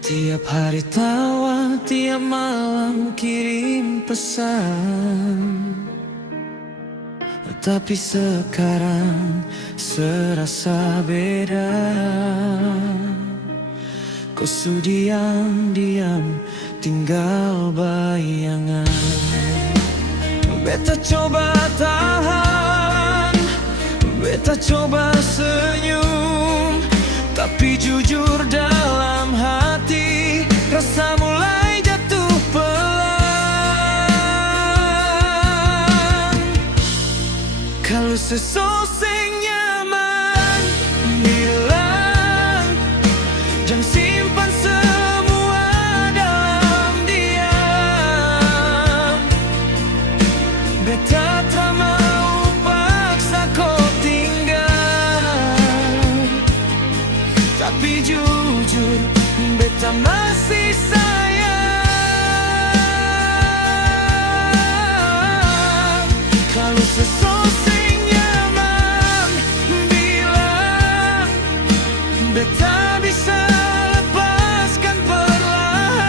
Tiap hari tawa, tiap malam kirim pesan. Tapi sekarang serasa beda. Kau diam-diam tinggal bayangan. Beta coba tahan, beta coba senyum, tapi jujur dalam hati rasa mulai jatuh pelan. Kalau sesoseng nyaman bilang, jangan simpan semua dalam diam. Beta tak mau paksa kau tinggal, tapi jujur beta masih sayang. Kalau sesoseng nyaman bilang, beta bisa lepaskan perlahan,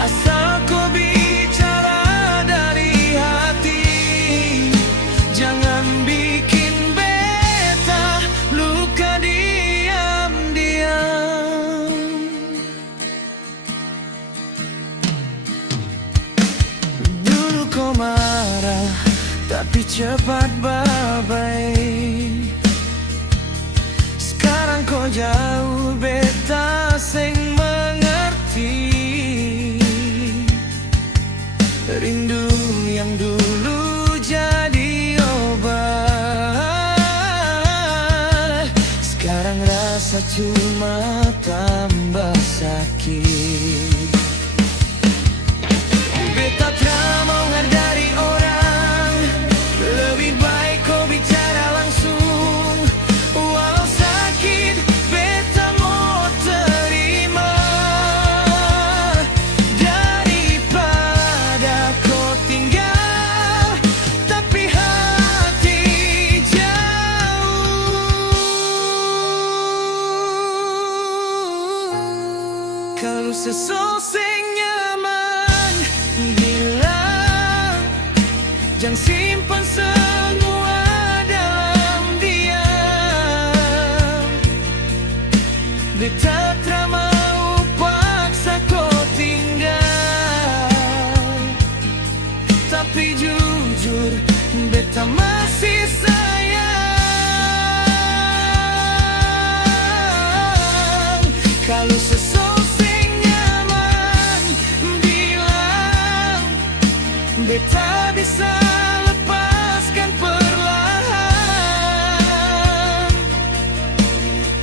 asal kau bicara dari hati. Jangan bikin beta luka diam-diam. Dulu kau marah, tapi cepat bye-bye. Sekarang kau jauh, beta seng mengerti. Rindu yang dulu jadi obat, sekarang rasa cuma tambah sakit. Beta tak mau ngardari orang, lebih baik kau bicara langsung. Walau sakit, beta mau terima, daripada kau tinggal tapi hati jauh. Kalau sesoseng nyaman bilang, jangan simpan semua dalam diam. Beta tak mau paksa kau tinggal, tapi jujur beta masih sayang. Kalau sesoseng nyaman bilang, beta bisa lepaskan perlahan,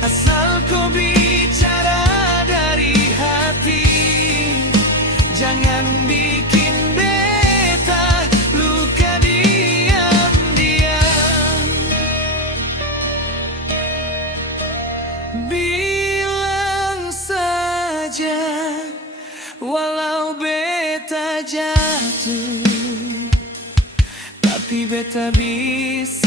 asal kau bicara dari hati. Jangan bikin beta luka diam-diam. Bilang saja walau beta jatuh, tapi beta bisa